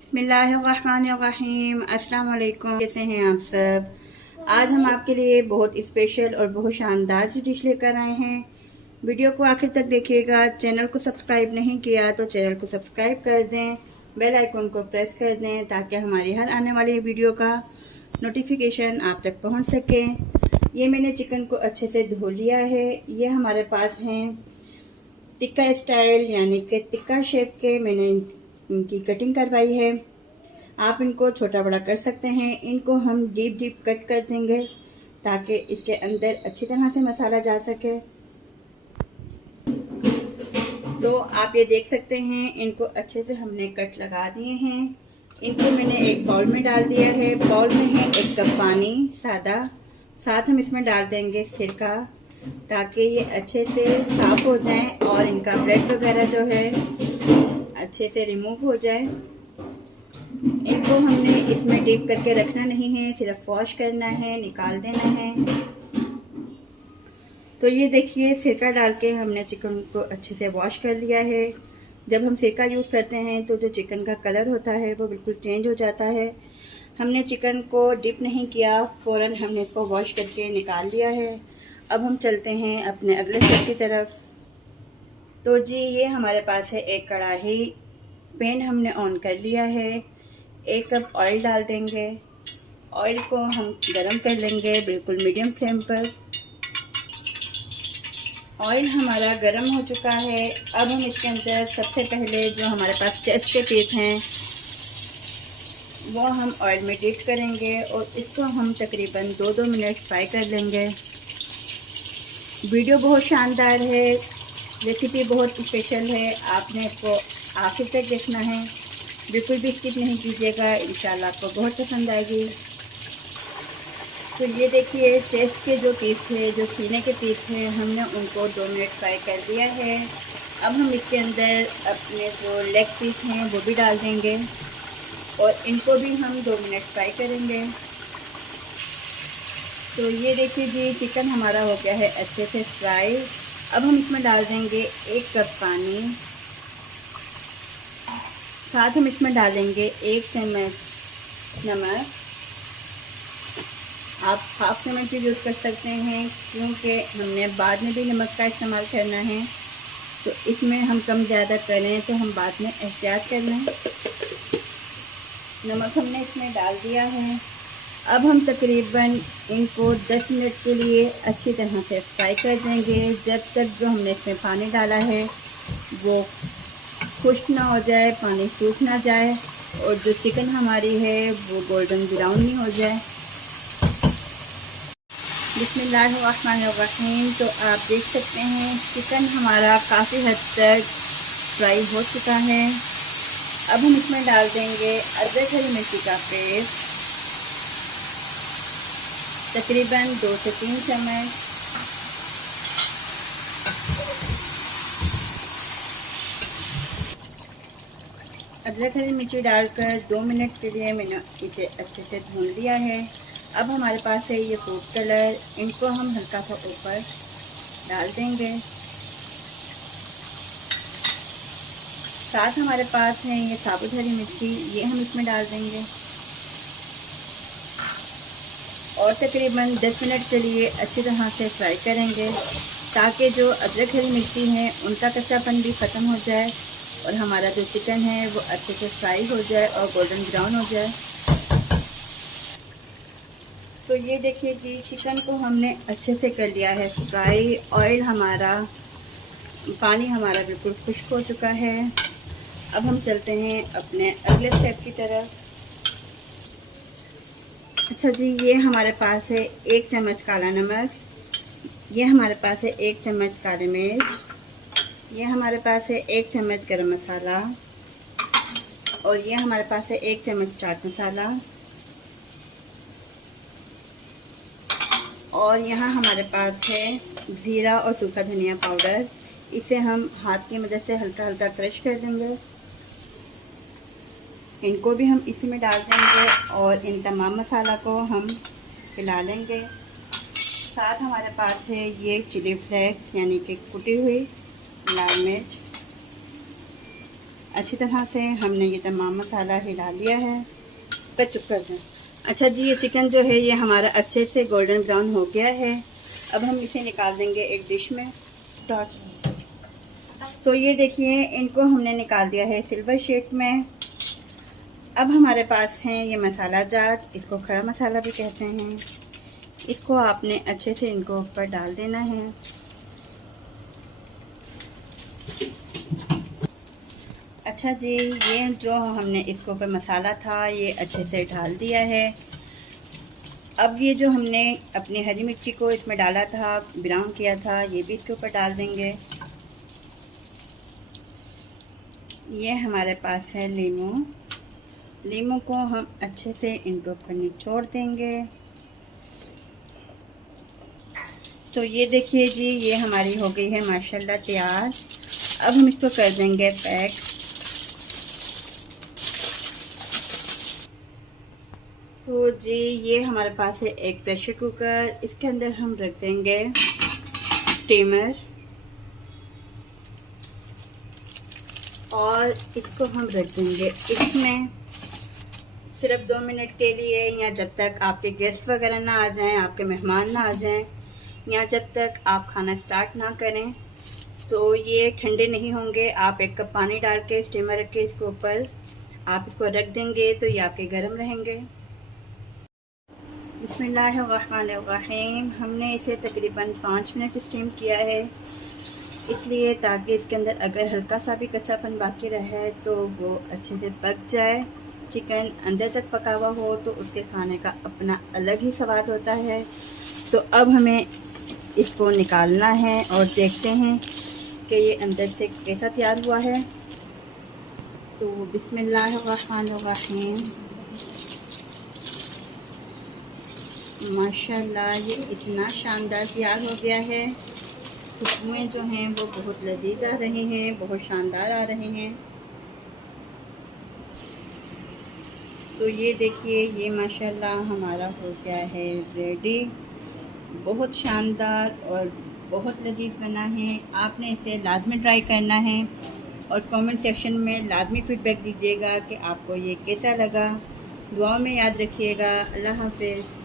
बिस्मिल्लाहिर्रहमानिर्रहीम। अस्सलाम वालेकुम। कैसे हैं आप सब? आज हम आपके लिए बहुत स्पेशल और बहुत शानदार सी डिश लेकर आए हैं। वीडियो को आखिर तक देखिएगा। चैनल को सब्सक्राइब नहीं किया तो चैनल को सब्सक्राइब कर दें, बेल आइकन को प्रेस कर दें ताकि हमारी हर आने वाली वीडियो का नोटिफिकेशन आप तक पहुंच सके। ये मैंने चिकन को अच्छे से धो लिया है। ये हमारे पास हैं टिक्का स्टाइल यानी कि टिक्का शेप के मैंने इनकी कटिंग करवाई है। आप इनको छोटा बड़ा कर सकते हैं। इनको हम डीप डीप कट कर देंगे ताकि इसके अंदर अच्छी तरह से मसाला जा सके। तो आप ये देख सकते हैं, इनको अच्छे से हमने कट लगा दिए हैं। इनको मैंने एक बाउल में डाल दिया है। बाउल में है 1 कप पानी सादा, साथ हम इसमें डाल देंगे सिरका ताकि ये अच्छे से साफ हो जाएं और इनका ब्लड वगैरह जो है अच्छे से रिमूव हो जाए। इनको हमने इसमें डीप करके रखना नहीं है, सिर्फ वॉश करना है, निकाल देना है। तो ये देखिए, सिरका डाल के हमने चिकन को अच्छे से वॉश कर लिया है। जब हम सिरका यूज़ करते हैं तो जो चिकन का कलर होता है वो बिल्कुल चेंज हो जाता है। हमने चिकन को डिप नहीं किया, फ़ौरन हमने इसको वॉश करके निकाल लिया है। अब हम चलते हैं अपने अगले स्टेप की तरफ। तो जी, ये हमारे पास है एक कढ़ाई। पैन हमने ऑन कर लिया है। 1 कप ऑयल डाल देंगे। ऑयल को हम गरम कर लेंगे बिल्कुल मीडियम फ्लेम पर। ऑयल हमारा गरम हो चुका है। अब हम इसके अंदर सबसे पहले जो हमारे पास चेस्ट के पीस हैं वो हम ऑयल में डिप करेंगे और इसको हम तकरीबन 2-2 मिनट फ्राई कर लेंगे। वीडियो बहुत शानदार है, रेसिपी बहुत स्पेशल है। आपने इसको आखिर तक देखना है, बिल्कुल भी स्किप नहीं कीजिएगा। इंशाल्लाह आपको बहुत पसंद आएगी। तो ये देखिए, चेस्ट के जो पीस थे, जो सीने के पीस थे, हमने उनको 2 मिनट फ्राई कर दिया है। अब हम इसके अंदर अपने जो लेग पीस हैं वो भी डाल देंगे और इनको भी हम 2 मिनट फ्राई करेंगे। तो ये देखिए जी, चिकन हमारा हो गया है अच्छे से फ्राई। अब हम इसमें डाल देंगे 1 कप पानी, साथ हम इसमें डालेंगे 1 चम्मच नमक। आप हाफ चम्मच भी यूज़ कर सकते हैं क्योंकि हमने बाद में भी नमक का इस्तेमाल करना है। तो इसमें हम कम ज़्यादा करें तो हम बाद में एहतियात कर लें। नमक हमने इसमें डाल दिया है। अब हम तकरीबन इनको 10 मिनट के लिए अच्छी तरह से फ्राई कर देंगे, जब तक जो हमने इसमें पानी डाला है वो खुश्क ना हो जाए, पानी सूख ना जाए और जो चिकन हमारी है वो गोल्डन ब्राउन नहीं हो जाए। बिस्मिल्लाहिर्रहमानिर्रहीम। तो आप देख सकते हैं, चिकन हमारा काफ़ी हद तक फ्राई हो चुका है। अब हम इसमें डाल देंगे अदरक हरी मिर्ची का पेस्ट, तकरीबन 2 से 3 चम्मच। अदरक हरी मिर्ची डालकर 2 मिनट के लिए मैंने इसे अच्छे से भून लिया है। अब हमारे पास है ये फूड कलर, इनको हम हल्का सा ऊपर डाल देंगे। साथ हमारे पास है ये साबुत हरी मिर्ची, ये हम इसमें डाल देंगे और तकरीबन 10 मिनट के लिए अच्छी तरह से फ्राई करेंगे ताकि जो अदरक हरी मिर्ची है उनका कच्चापन भी ख़त्म हो जाए और हमारा जो चिकन है वो अच्छे से फ्राई हो जाए और गोल्डन ब्राउन हो जाए। तो ये देखिए जी, चिकन को हमने अच्छे से कर लिया है फ्राई। ऑयल हमारा, पानी हमारा बिल्कुल खुश्क हो चुका है। अब हम चलते हैं अपने अगले स्टेप की तरफ। अच्छा जी, ये हमारे पास है 1 चम्मच काला नमक, ये हमारे पास है 1 चम्मच काली मिर्च, ये हमारे पास है 1 चम्मच गरम मसाला और ये हमारे पास है 1 चम्मच चाट मसाला और यहाँ हमारे पास है ज़ीरा और सूखा धनिया पाउडर। इसे हम हाथ की मदद से हल्का हल्का क्रश कर देंगे। इनको भी हम इसी में डाल देंगे और इन तमाम मसाला को हम हिला लेंगे। साथ हमारे पास है ये चिली फ्लेक्स यानी कि कुटी हुई लाल मिर्च, अच्छी तरह से हमने ये तमाम मसाला हिला लिया है। चुप कर दें। अच्छा जी, ये चिकन जो है ये हमारा अच्छे से गोल्डन ब्राउन हो गया है। अब हम इसे निकाल देंगे एक डिश में। तो ये देखिए, इनको हमने निकाल दिया है सिल्वर शीट में। अब हमारे पास हैं ये मसाला जात, इसको खड़ा मसाला भी कहते हैं। इसको आपने अच्छे से इनको ऊपर डाल देना है। अच्छा जी, ये जो हमने इसके ऊपर मसाला था ये अच्छे से डाल दिया है। अब ये जो हमने अपनी हरी मिर्ची को इसमें डाला था, ब्राउन किया था, ये भी इसके ऊपर डाल देंगे। ये हमारे पास है लीमू। लीमू को हम अच्छे से इनके ऊपर निचोड़ देंगे। तो ये देखिए जी, ये हमारी हो गई है माशाल्लाह तैयार। अब हम इसको कर देंगे पैक। तो जी, ये हमारे पास है एक प्रेशर कुकर। इसके अंदर हम रख देंगे स्टीमर और इसको हम रख देंगे इसमें सिर्फ 2 मिनट के लिए, या जब तक आपके गेस्ट वगैरह ना आ जाएं, आपके मेहमान ना आ जाएं, या जब तक आप खाना स्टार्ट ना करें। तो ये ठंडे नहीं होंगे। आप 1 कप पानी डाल के स्टीमर रख के इसके ऊपर आप इसको रख देंगे तो ये आपके गर्म रहेंगे। बिस्मिल्लाहिर्रहमानिर्रहीम। हमने इसे तकरीबन 5 मिनट स्टीम किया है, इसलिए ताकि इसके अंदर अगर हल्का सा भी कच्चापन बाकी रहे तो वो अच्छे से पक जाए। चिकन अंदर तक पका हुआ हो तो उसके खाने का अपना अलग ही स्वाद होता है। तो अब हमें इसको निकालना है और देखते हैं कि ये अंदर से कैसा तैयार हुआ है। तो बिस्मिल्लाहिर्रहमानिर्रहीम, माशाल्लाह ये इतना शानदार तैयार हो गया है। खुशबुएं जो हैं वो बहुत लजीज आ रही हैं, बहुत शानदार आ रही हैं। तो ये देखिए, ये माशाल्लाह हमारा हो गया है रेडी। बहुत शानदार और बहुत लजीज बना है। आपने इसे लाजमी ट्राई करना है और कमेंट सेक्शन में लाजमी फीडबैक दीजिएगा कि आपको ये कैसा लगा। दुआ में याद रखिएगा। अल्लाह हाफ़िज़।